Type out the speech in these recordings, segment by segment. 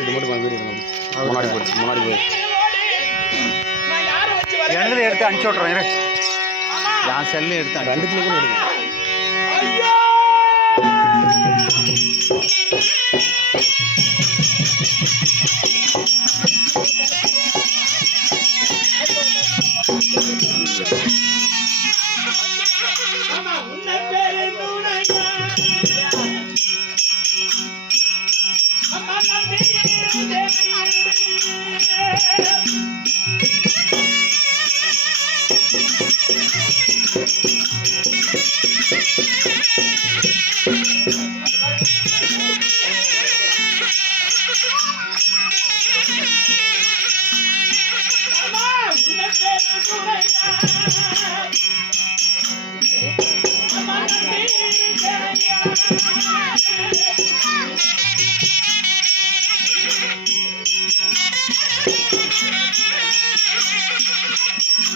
இது மட்டும் முன்னாடி போய் எனதுல எடுத்து அனுப்பிச்சு விட்றேன். என் செல்லு எடுத்து ரெண்டுத்துல கூட எடுங்க.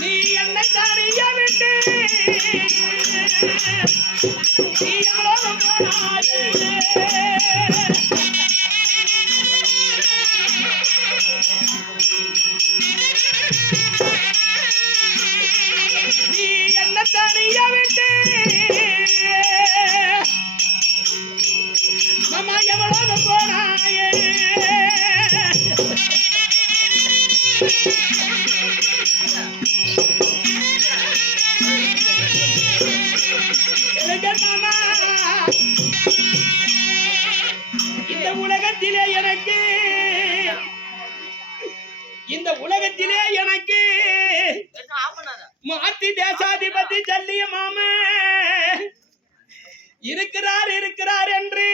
நீ என்னை தனிய விட்டு நீ எவ்வளவு போனாரு நீ என்னை தனிய விட்டு மாமா எவ்வளவு போனாயே இந்த உலகத்திலே எனக்கு மாத்தி தேசாதிபதி ஜல்லிய மாம இருக்கிறார் என்று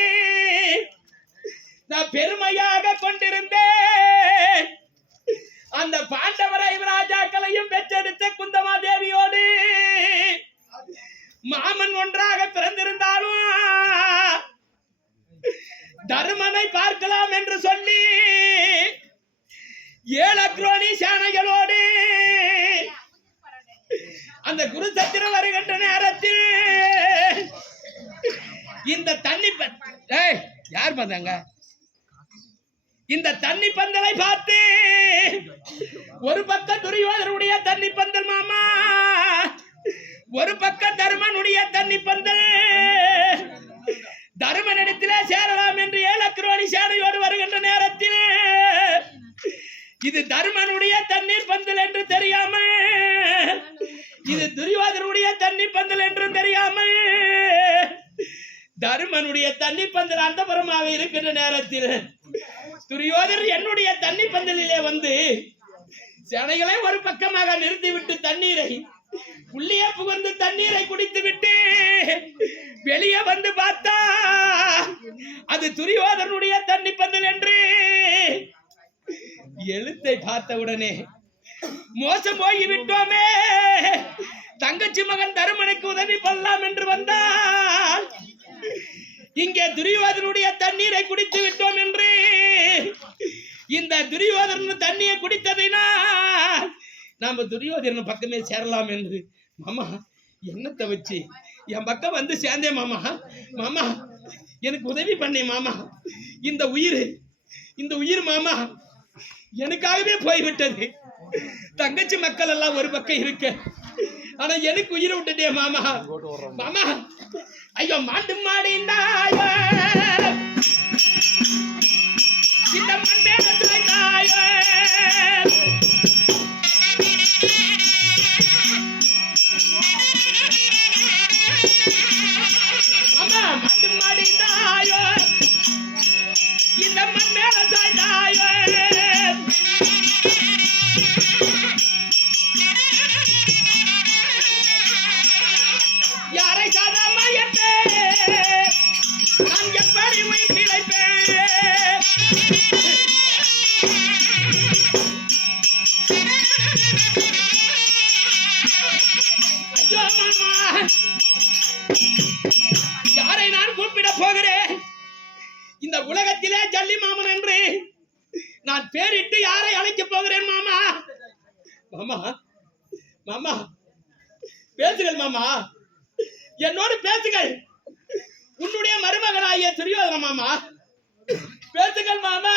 நான் பெருமையாக கொண்டிருந்தேன். அந்த பாண்டவ ராஜாக்களையும் பெற்றெடுத்த குந்தமா தேவியோடு மாமன் ஒன்றாக பிறந்திருந்தாலும் தருமனை பார்க்கலாம் என்று சொல்லி 7 அக்ரோனி சேனைகளோடு அந்த குருசத்திரம் வருகின்ற நேரத்தில் இந்த தண்ணி யார் பார்த்தாங்க? இந்த தண்ணி பந்தலை பார்த்து ஒரு பக்கம் துரியோதனுடைய தண்ணி பந்தல் மாமா, ஒரு பக்கம் தருமனுடைய தண்ணி பந்தல். தருமனிடத்திலே சேரலாம் என்று 7 அக்ரோனி சேனையோடு வருகின்ற நேரத்தில் இது தருமனுடைய தண்ணீர் பந்தல் என்று தெரியாமல், இது துரியோதனுடைய தண்ணீர் பந்தல் என்று தெரியாமல், தருமனுடைய தண்ணீர் பந்தல் அந்தபுறமாக இருக்கின்ற நேரத்தில் துரியோதர் என்னுடைய தண்ணீர் பந்தலிலே வந்து சேனைகளை ஒரு பக்கமாக நிறுத்திவிட்டு தண்ணீரை உள்ளே புகுந்து தண்ணீரை குடித்து விட்டு வெளியே வந்து பார்த்தா அது துரியோதனுடைய தண்ணீர் பந்தல் என்று எழுத்தை பார்த்தவுடனே மோசம் போய் விட்டோமே, தங்கச்சி மகன் தருமனுக்கு உதவி பண்ணலாம் என்று வந்தால் இங்கே துரியோதனுடைய தண்ணீரை குடித்து விட்டோம் என்று இந்த துரியோதனன் தண்ணியை குடித்ததினால் நாம துரியோதனன் பக்கமே சேரலாம் என்று மாமா என்னத்தை வச்சு என் பக்கம் வந்து சேர்ந்தேன் மாமா. மாமா எனக்கு உதவி பண்ணே மாமா. இந்த உயிர் மாமா எனக்காகவே போய்விட்டது. தங்கச்சி மக்கள் எல்லாம் ஒரு பக்கம் இருக்க, ஆனா எனக்கு உயிரை விட்டுட்டே மாமா. மாமா ஐயோ மாட்டு மாடி இந்த மாமா மாட்டு மாடி இந்த மண் மேல சாய்ந்தாயோ யாரை சாதாம நான் எப்படி உயிர் பிழைப்பேன்? ஐயோ மாமா யாரை நான் கூப்பிட போகிறேன்? இந்த உலகத்திலே ஜல்லி மாமன் என்று நான் பேரிட்டு யாரை அழைக்க போகிறேன் மாமா? மாமா மாமா பேசுங்கள் மாமா, என்னோடு பேசுங்கள். உன்னுடைய மருமகனாகிய துரியோதன மாமா பேசுங்கள் மாமா.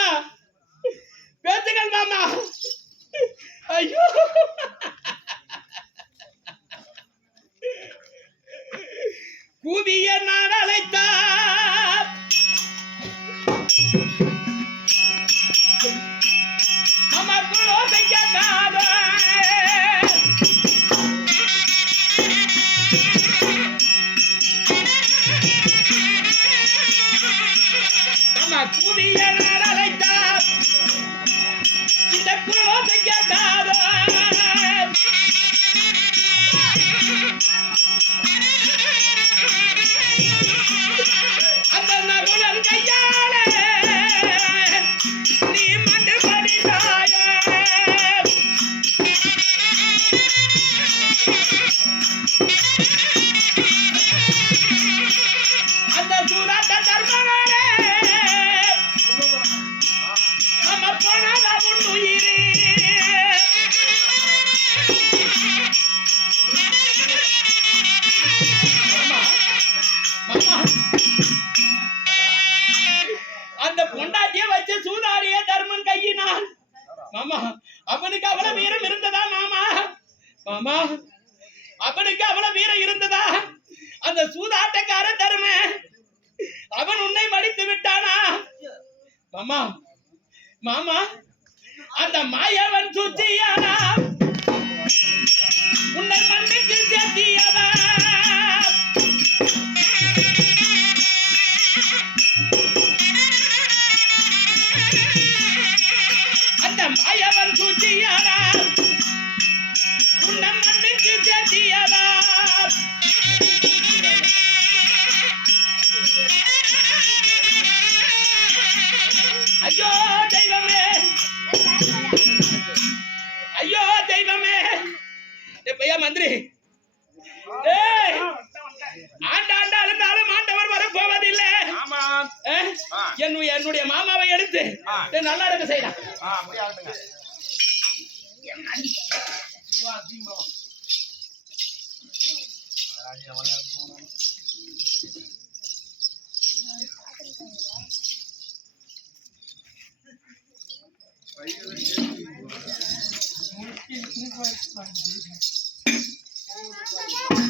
சூதாட்டிய வச்சு சூதாடிய தர்மன் கையினான். மாமா அவனுக்கு அவ்வளவு வீரம் இருந்ததா மாமா? மாமா அவனுக்கு அவ்வளவு வீரம் இருந்ததா? அந்த சூதாட்டக்கார தர்மன் அவன் உன்னை மடித்து விட்டானா? மாமா மாமா அந்த மாயவன் சூழ்ச்சியானா உன்னை மண்ணுக்கு சேர்த்தியதா? அந்த மாயவன் சூழ்ச்சியானா உன்னை மண்ணுக்கு சேர்த்தியதா? ஐயோ தெய்வமே, ஐயோ தெய்வமே. எப்பயா மந்திரி ஆண்டாண்டு அழுந்தாலும் ஆண்டவர் வர போவதில்லை. என்னுடைய மாமாவை எடுத்து நல்லா இருக்க செய்யலாம்.